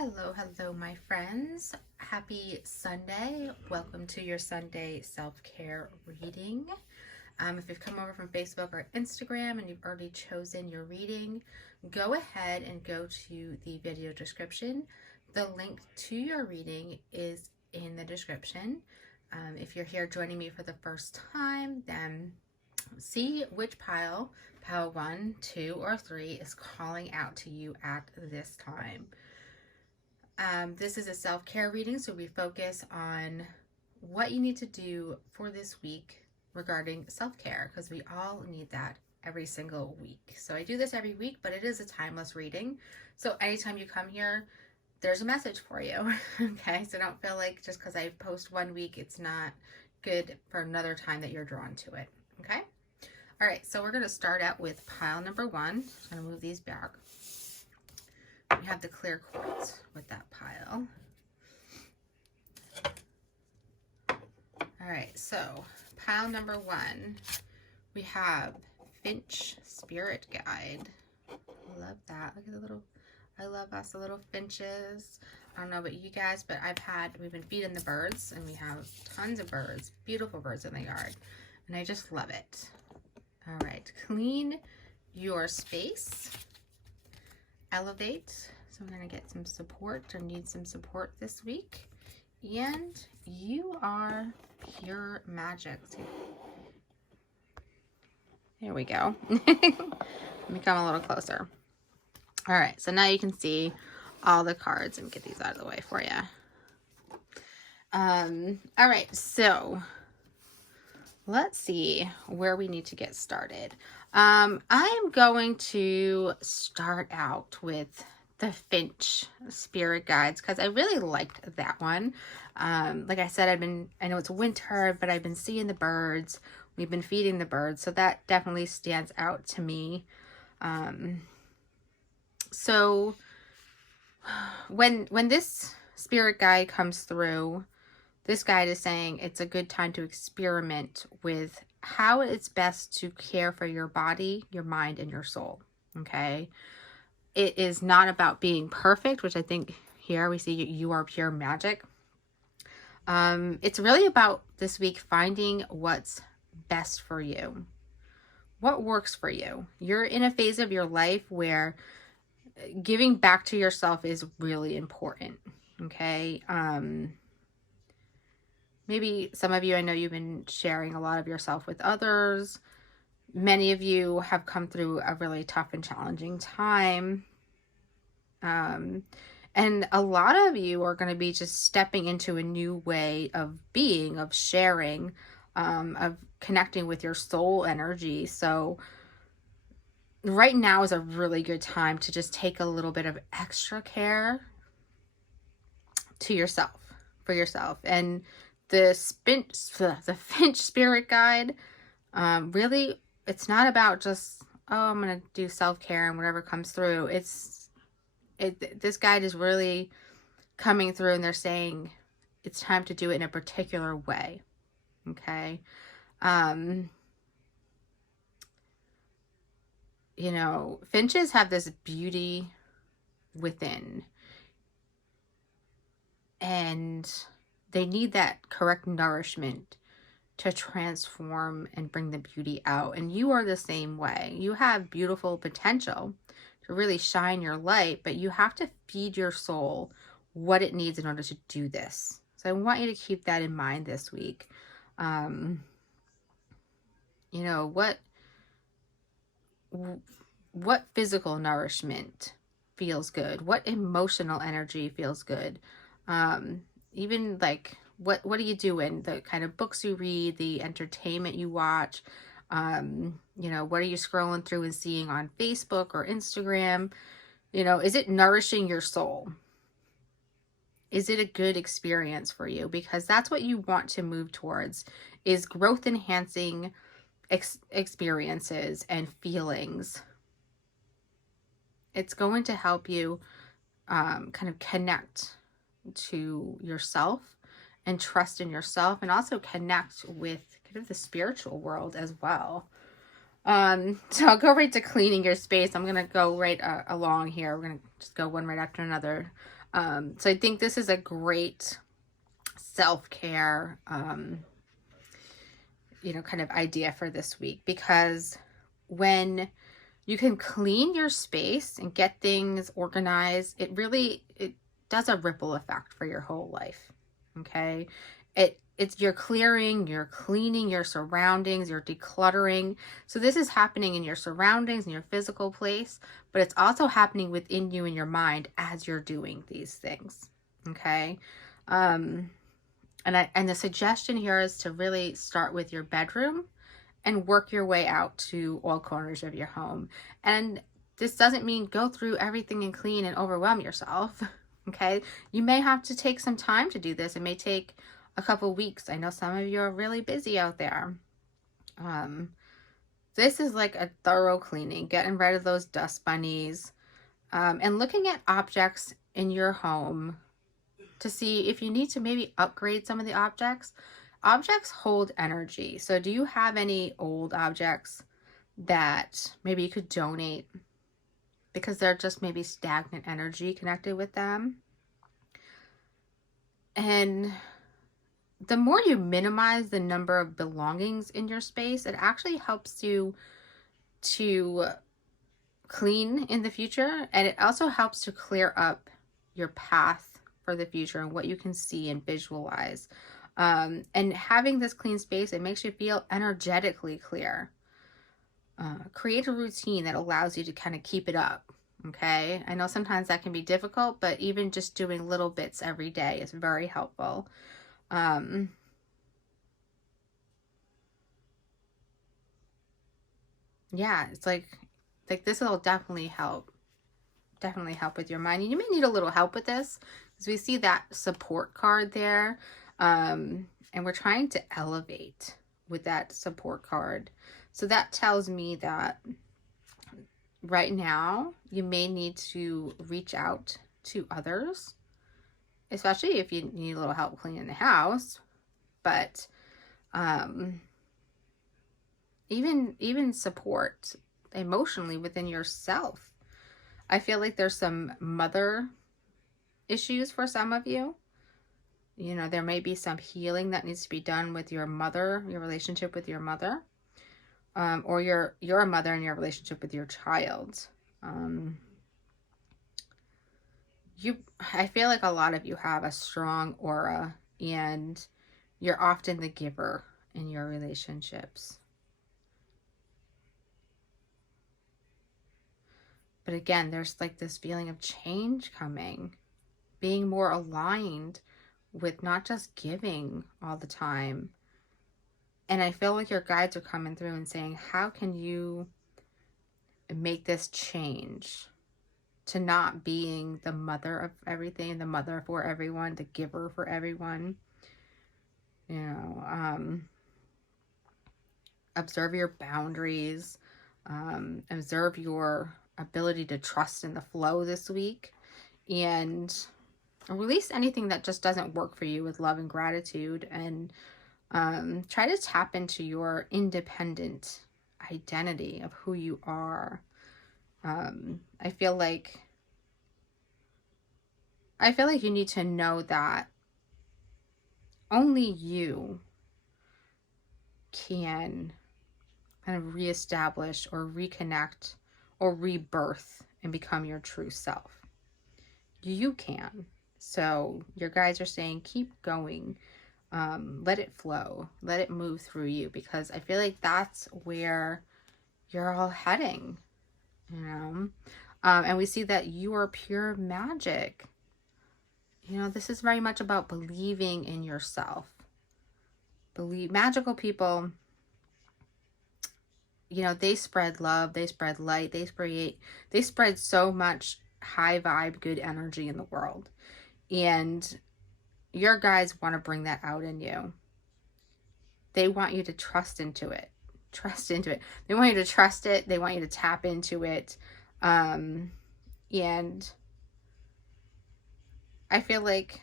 Hello, my friends. Happy Sunday. Welcome to your Sunday self-care reading. If you've come over from Facebook or Instagram and you've already chosen your reading, go ahead and go to the video description. The link to your reading is in the description. If you're here joining me for the first time, then see which pile 1, 2, or 3, is calling out to you at this time. This is a self-care reading, so we focus on what you need to do for this week regarding self-care, because we all need that every single week. So I do this every week, but it is a timeless reading. So anytime you come here, there's a message for you, okay? So don't feel like just because I post one week, it's not good for another time that you're drawn to it, okay? All right, so we're going to start out with pile number 1. I'm going to move these back. We have the clear quartz with that pile. All right, so pile number 1, we have Finch Spirit Guide. I love that. Look at the little, I love us, the little finches. I don't know about you guys, but we've been feeding the birds, and we have tons of birds, beautiful birds in the yard, and I just love it. All right, clean your space. Elevate. So we're going to get some support, or need some support this week. And you are pure magic. There we go. Let me come a little closer. All right, so now you can see all the cards and get these out of the way for you. All right, so let's see where we need to get started. I'm going to start out with the Finch Spirit Guides, because I really liked that one. Like I said, I know it's winter, but I've been seeing the birds. We've been feeding the birds, so that definitely stands out to me. So when this spirit guide comes through, this guide is saying it's a good time to experiment with how it's best to care for your body, your mind, and your soul, okay? It is not about being perfect, which I think here we see you are pure magic. It's really about this week finding what's best for you. What works for you? You're in a phase of your life where giving back to yourself is really important, okay? Maybe some of you, I know you've been sharing a lot of yourself with others. Many of you have come through a really tough and challenging time. And a lot of you are going to be just stepping into a new way of being, of sharing, of connecting with your soul energy. So right now is a really good time to just take a little bit of extra care to yourself, for yourself. And the Finch Spirit Guide, really, it's not about just, oh, I'm going to do self-care and whatever comes through. This guide is really coming through, and they're saying it's time to do it in a particular way, okay? You know, finches have this beauty within, and they need that correct nourishment to transform and bring the beauty out. And you are the same way. You have beautiful potential to really shine your light, but you have to feed your soul what it needs in order to do this. So I want you to keep that in mind this week. You know, what physical nourishment feels good? What emotional energy feels good? Even like, what are you doing? The kind of books you read, the entertainment you watch, you know, what are you scrolling through and seeing on Facebook or Instagram? You know, is it nourishing your soul? Is it a good experience for you? Because that's what you want to move towards, is growth enhancing experiences and feelings. It's going to help you kind of connect to yourself and trust in yourself, and also connect with kind of the spiritual world as well. So I'll go right to cleaning your space. I'm going to go right along here. We're going to just go one right after another. So I think this is a great self-care, kind of idea for this week, because when you can clean your space and get things organized, it does a ripple effect for your whole life. Okay. It's you're clearing, you're cleaning your surroundings, you're decluttering. So this is happening in your surroundings, in your physical place, but it's also happening within you in your mind as you're doing these things. Okay. And the suggestion here is to really start with your bedroom and work your way out to all corners of your home. And this doesn't mean go through everything and clean and overwhelm yourself. Okay. You may have to take some time to do this. It may take a couple weeks. I know some of you are really busy out there. This is like a thorough cleaning, getting rid of those dust bunnies, and looking at objects in your home to see if you need to maybe upgrade some of the objects. Objects hold energy. So do you have any old objects that maybe you could donate because they're just maybe stagnant energy connected with them? And the more you minimize the number of belongings in your space, it actually helps you to clean in the future. And it also helps to clear up your path for the future and what you can see and visualize. And having this clean space, it makes you feel energetically clear. Create a routine that allows you to kind of keep it up. Okay. I know sometimes that can be difficult, but even just doing little bits every day is very helpful. Yeah, it's like this will definitely help with your mind. And you may need a little help with this because we see that support card there. And we're trying to elevate with that support card. So that tells me that right now you may need to reach out to others, especially if you need a little help cleaning the house. But even support emotionally within yourself. I feel like there's some mother issues for some of you. There may be some healing that needs to be done with your mother, your relationship with your mother, or your mother and your relationship with your child. I feel like a lot of you have a strong aura, and you're often the giver in your relationships. But again, there's like this feeling of change coming, being more aligned with not just giving all the time. And I feel like your guides are coming through and saying, how can you make this change to not being the mother of everything, the mother for everyone, the giver for everyone? Observe your boundaries, observe your ability to trust in the flow this week, and release anything that just doesn't work for you with love and gratitude, and try to tap into your independent identity of who you are. I feel like you need to know that only you can kind of reestablish or reconnect or rebirth and become your true self. You can. So your guides are saying, keep going. Let it flow. Let it move through you, because I feel like that's where you're all heading, and we see that you are pure magic. This is very much about believing in yourself. Magical people, they spread love, they spread light, they spread so much high vibe, good energy in the world. And your guides want to bring that out in you. They want you to trust into it. They want you to trust it. They want you to tap into it. And I feel like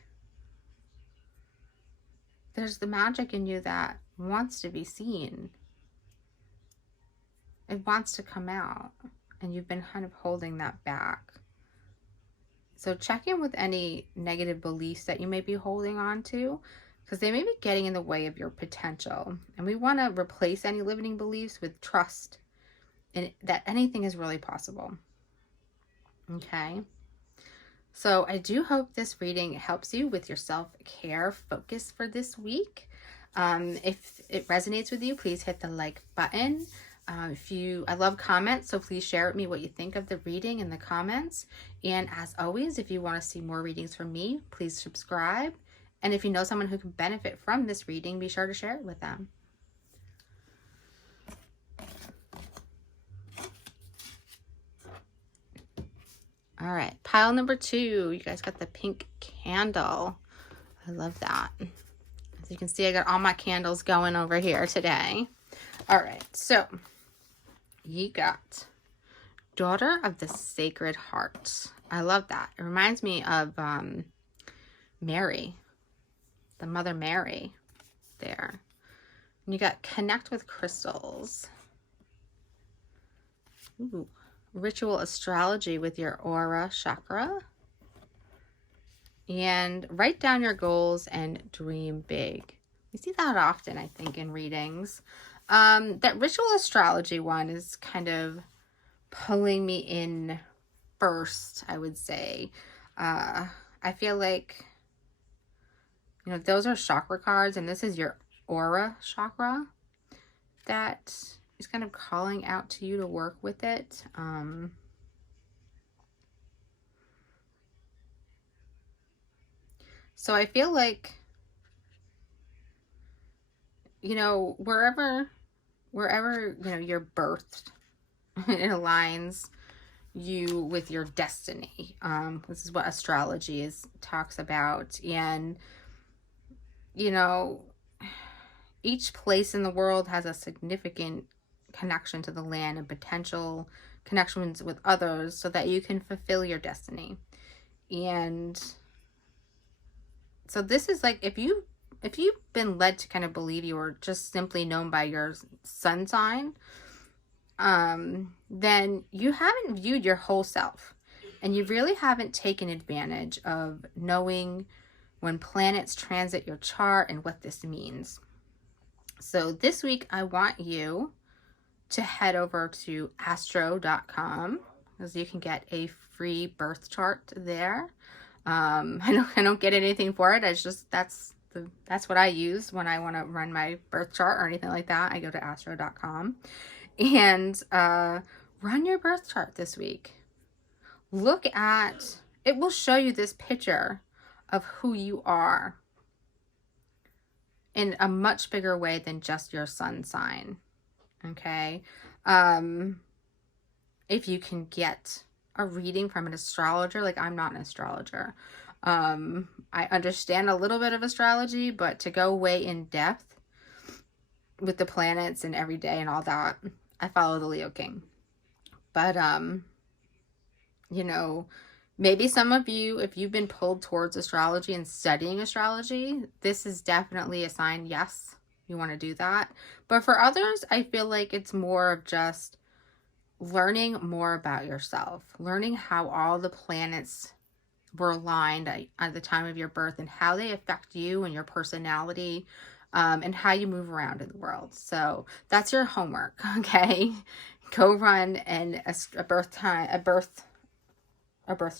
there's the magic in you that wants to be seen. It wants to come out. And you've been kind of holding that back. So check in with any negative beliefs that you may be holding on to, because they may be getting in the way of your potential. And we want to replace any limiting beliefs with trust in that anything is really possible. Okay. So I do hope this reading helps you with your self-care focus for this week. If it resonates with you, please hit the like button. I love comments, so please share with me what you think of the reading in the comments. And as always, if you want to see more readings from me, please subscribe. And if you know someone who can benefit from this reading, be sure to share it with them. All right, pile number 2. You guys got the pink candle. I love that. As you can see, I got all my candles going over here today. All right, so you got Daughter of the Sacred Heart. I love that. It reminds me of Mary, the Mother Mary there. And you got Connect with Crystals. Ooh. Ritual astrology with your aura chakra. And write down your goals and dream big. We see that often, I think, in readings. That ritual astrology one is kind of pulling me in first, I would say. I feel like, you know, those are chakra cards, and this is your aura chakra that is kind of calling out to you to work with it. So I feel like, you know, wherever, you know, you're birthed, it aligns you with your destiny. This is what astrology talks about. And, you know, each place in the world has a significant connection to the land and potential connections with others so that you can fulfill your destiny. And so this is like, if you've been led to kind of believe you are just simply known by your sun sign, then you haven't viewed your whole self, and you really haven't taken advantage of knowing when planets transit your chart and what this means. So this week I want you to head over to astro.com, because you can get a free birth chart there. I don't get anything for it. It's just that's what I use when I want to run my birth chart or anything like that. I go to astro.com and run your birth chart this week. Look at it. Will show you this picture of who you are in a much bigger way than just your sun sign. Okay. If you can get a reading from an astrologer, like I'm not an astrologer. I understand a little bit of astrology, but to go way in depth with the planets and every day and all that, I follow the Leo King. But, you know, maybe some of you, if you've been pulled towards astrology and studying astrology, this is definitely a sign, yes, you want to do that. But for others, I feel like it's more of just learning more about yourself, learning how all the planets were aligned at the time of your birth and how they affect you and your personality, and how you move around in the world. So that's your homework, okay? Go run a birth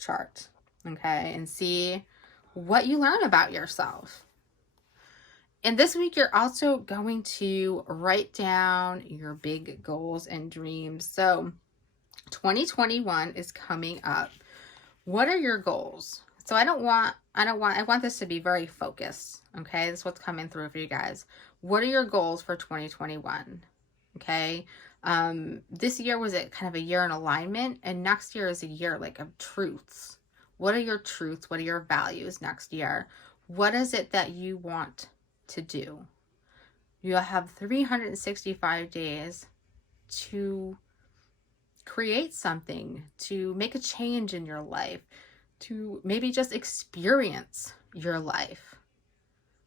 chart, okay, and see what you learn about yourself. And this week, you're also going to write down your big goals and dreams. So 2021 is coming up. What are your goals? So I want this to be very focused. Okay. This is what's coming through for you guys. What are your goals for 2021? Okay. This year was kind of a year in alignment, and next year is a year like of truths. What are your truths? What are your values next year? What is it that you want to do? You'll have 365 days to create something, to make a change in your life, to maybe just experience your life.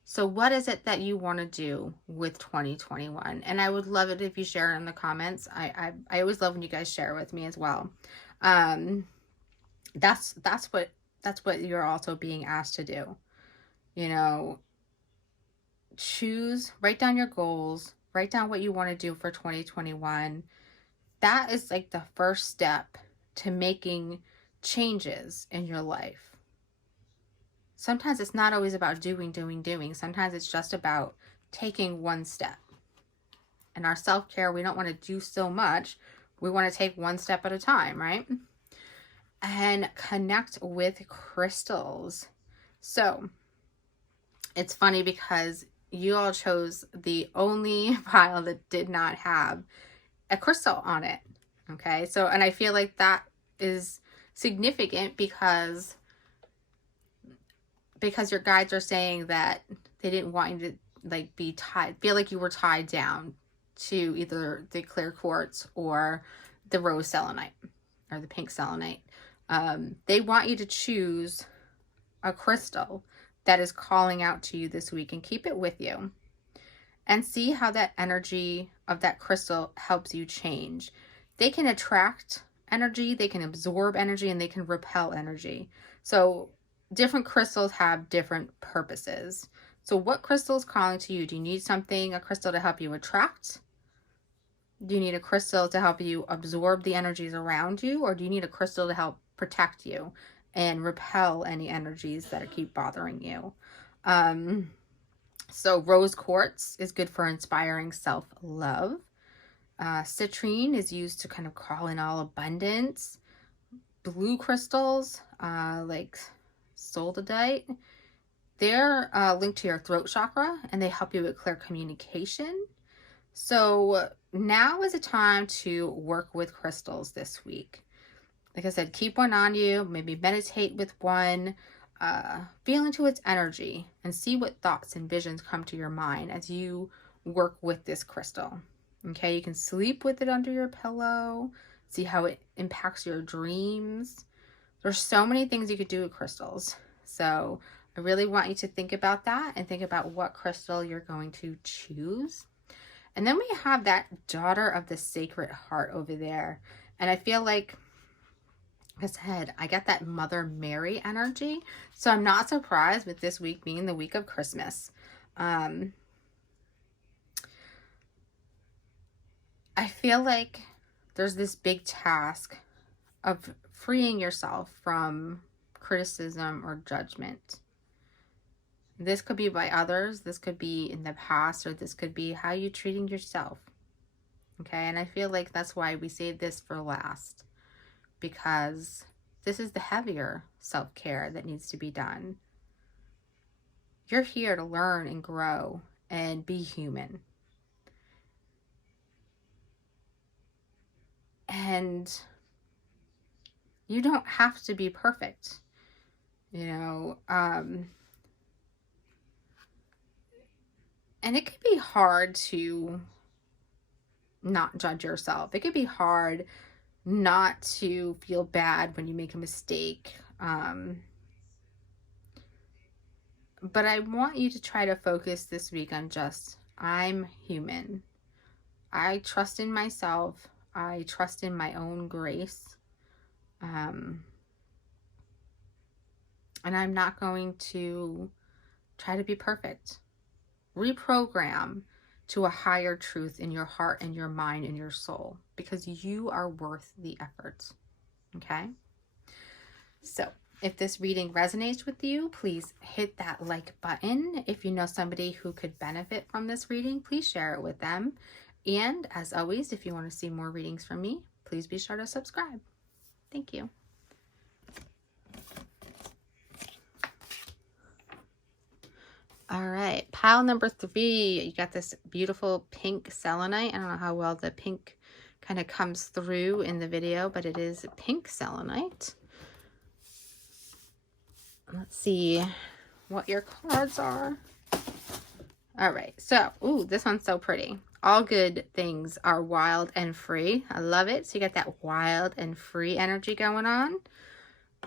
So what is it that you want to do with 2021? And I would love it if you share in the comments. I always love when you guys share with me as well. That's what That's what you're also being asked to do. You know, write down your goals, write down what you want to do for 2021. That is like the first step to making changes in your life. Sometimes it's not always about doing. Sometimes it's just about taking one step. In our self-care, we don't want to do so much. We want to take one step at a time, right? And connect with crystals. So it's funny because you all chose the only pile that did not have a crystal on it. Okay, so, and I feel like that is significant because your guides are saying that they didn't want you to like feel like you were tied down to either the clear quartz or the rose selenite or the pink selenite. They want you to choose a crystal that is calling out to you this week and keep it with you and see how that energy of that crystal helps you change. They can attract energy, they can absorb energy, and they can repel energy. So different crystals have different purposes. So what crystal is calling to you? Do you need a crystal to help you attract? Do you need a crystal to help you absorb the energies around you? Or do you need a crystal to help protect you and repel any energies that keep bothering you? So rose quartz is good for inspiring self-love. Citrine is used to kind of call in all abundance. Blue crystals, like soldadite, they're linked to your throat chakra and they help you with clear communication. So now is a time to work with crystals this week. Like I said, keep one on you, maybe meditate with one, feel into its energy and see what thoughts and visions come to your mind as you work with this crystal. Okay, you can sleep with it under your pillow, see how it impacts your dreams. There's so many things you could do with crystals. So I really want you to think about that and think about what crystal you're going to choose. And then we have that Daughter of the Sacred Heart over there. And I feel like I said, I get that Mother Mary energy. So I'm not surprised with this week being the week of Christmas. I feel like there's this big task of freeing yourself from criticism or judgment. This could be by others, this could be in the past, or this could be how you're treating yourself. Okay, and I feel like that's why we save this for last, because this is the heavier self-care that needs to be done. You're here to learn and grow and be human. And you don't have to be perfect, you know. And it could be hard to not judge yourself. It could be hard not to feel bad when you make a mistake. But I want you to try to focus this week on just, I'm human. I trust in myself. I trust in my own grace. And I'm not going to try to be perfect. Reprogram to a higher truth in your heart and your mind and your soul, because you are worth the effort. Okay? So if this reading resonates with you, please hit that like button. If you know somebody who could benefit from this reading, please share it with them. And as always, if you want to see more readings from me, please be sure to subscribe. Thank you. All right, pile number 3, you got this beautiful pink selenite. I don't know how well the pink kind of comes through in the video, but it is pink selenite. Let's see what your cards are. All right, so, ooh, this one's so pretty. All good things are wild and free. I love it. So you got that wild and free energy going on.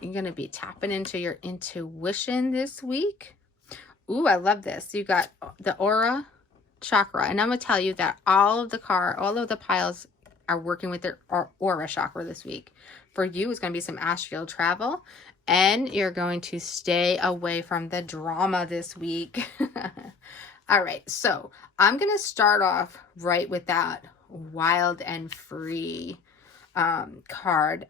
You're going to be tapping into your intuition this week. Ooh, I love this. You got the aura chakra. And I'm going to tell you that all of the piles are working with their aura chakra this week. For you, it's going to be some astral travel. And you're going to stay away from the drama this week. All right, so I'm going to start off right with that wild and free card.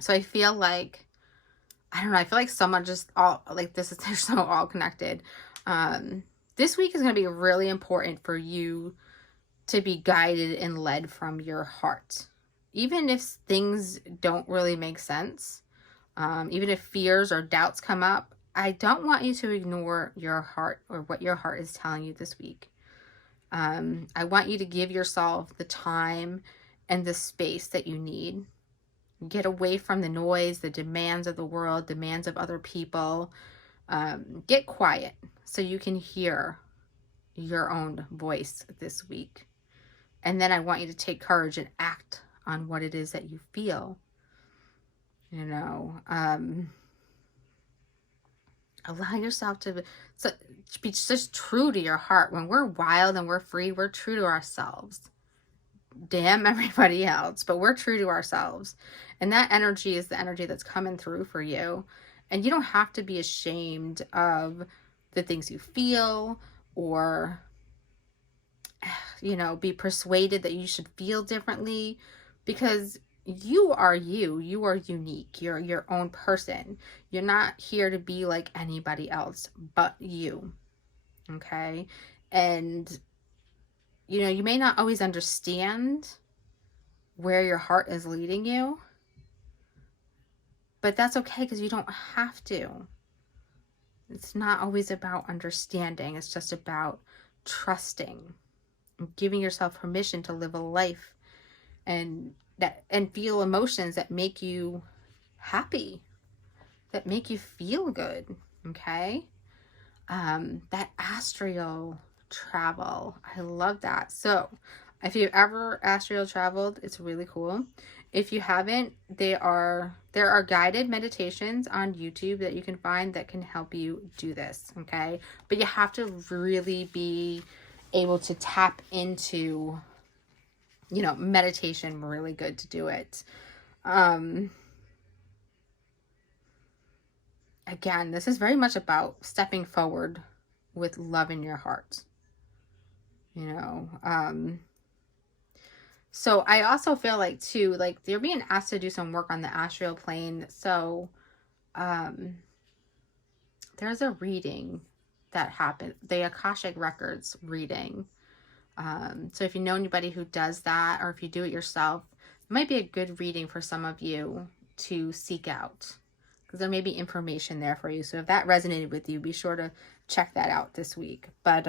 So I feel like, I don't know, I feel like someone just all, like this is, they're so all connected. This week is going to be really important for you to be guided and led from your heart. Even if things don't really make sense, even if fears or doubts come up, I don't want you to ignore your heart or what your heart is telling you this week. I want you to give yourself the time and the space that you need. Get away from the noise, the demands of the world, demands of other people. Get quiet so you can hear your own voice this week. And then I want you to take courage and act on what it is that you feel. You know, allow yourself to be just true to your heart. When we're wild and we're free, we're true to ourselves. Damn everybody else, but we're true to ourselves. And that energy is the energy that's coming through for you. And you don't have to be ashamed of the things you feel or, you know, be persuaded that you should feel differently, because you are you. You are unique. You're your own person. You're not here to be like anybody else but you. Okay? And, you know, you may not always understand where your heart is leading you, but that's okay, because you don't have to. It's not always about understanding. It's just about trusting and giving yourself permission to live a life and feel emotions that make you happy, that make you feel good. Okay? That astral travel, I love that. So if you've ever astral traveled, it's really cool. If you haven't, there are guided meditations on YouTube that you can find that can help you do this. Okay? But you have to really be able to tap into, you know, meditation really good to do it. Again, this is very much about stepping forward with love in your heart. You know, so I also feel like too, like you're being asked to do some work on the astral plane. So, there's a reading that happened, the Akashic Records reading. So if you know anybody who does that, or if you do it yourself, it might be a good reading for some of you to seek out, because there may be information there for you. So if that resonated with you, be sure to check that out this week. But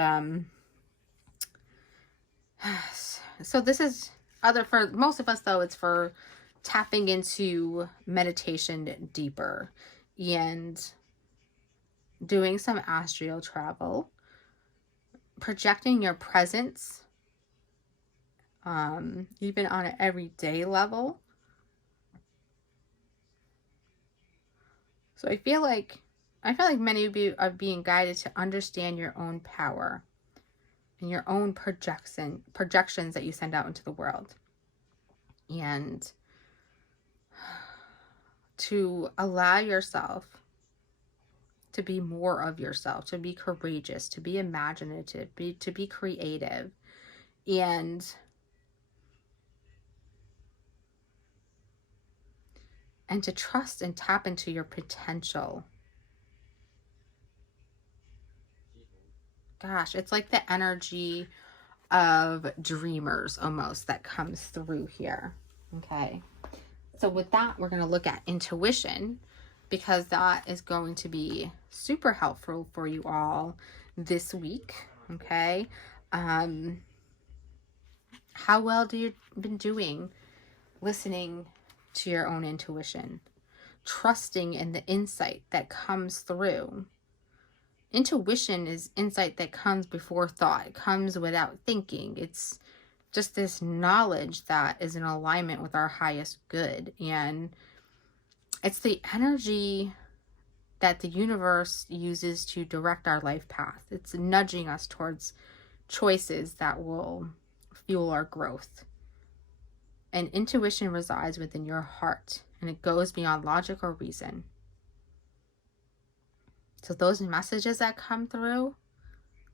so this is for most of us though, it's for tapping into meditation deeper and doing some astral travel, projecting your presence, even on an everyday level. So I feel like many of you are being guided to understand your own power and your own projections that you send out into the world, and to allow yourself to be more of yourself, to be courageous, to be imaginative, to be creative, and to trust and tap into your potential. Gosh, it's like the energy of dreamers almost that comes through here. Okay. So with that, we're going to look at intuition, because that is going to be super helpful for you all this week. Okay. How well do you been doing listening to your own intuition, trusting in the insight that comes through? Intuition is insight that comes before thought. It comes without thinking. It's just this knowledge that is in alignment with our highest good. And it's the energy that the universe uses to direct our life path. It's nudging us towards choices that will fuel our growth. And intuition resides within your heart and it goes beyond logic or reason. So those messages that come through,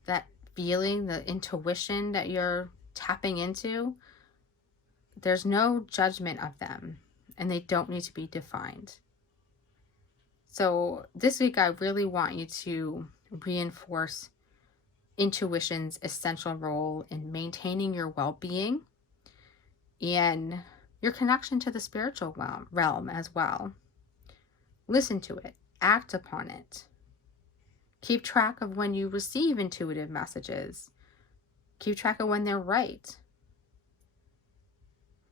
that feeling, the intuition that you're tapping into, there's no judgment of them, and they don't need to be defined. So this week, I really want you to reinforce intuition's essential role in maintaining your well-being and your connection to the spiritual realm as well. Listen to it. Act upon it. Keep track of when you receive intuitive messages. Keep track of when they're right.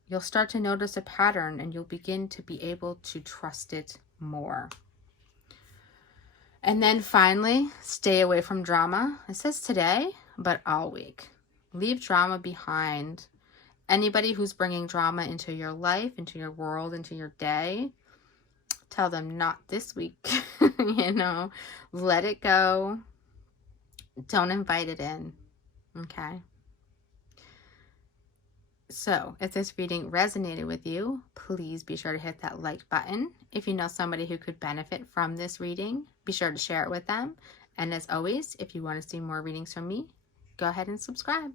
You'll start to notice a pattern, and you'll begin to be able to trust it more. And then finally, stay away from drama. It says today, but all week. Leave drama behind. Anybody who's bringing drama into your life, into your world, into your day, tell them not this week. Let it go. Don't invite it in. Okay? So, if this reading resonated with you, please be sure to hit that like button. If you know somebody who could benefit from this reading, be sure to share it with them. And as always, if you want to see more readings from me, go ahead and subscribe.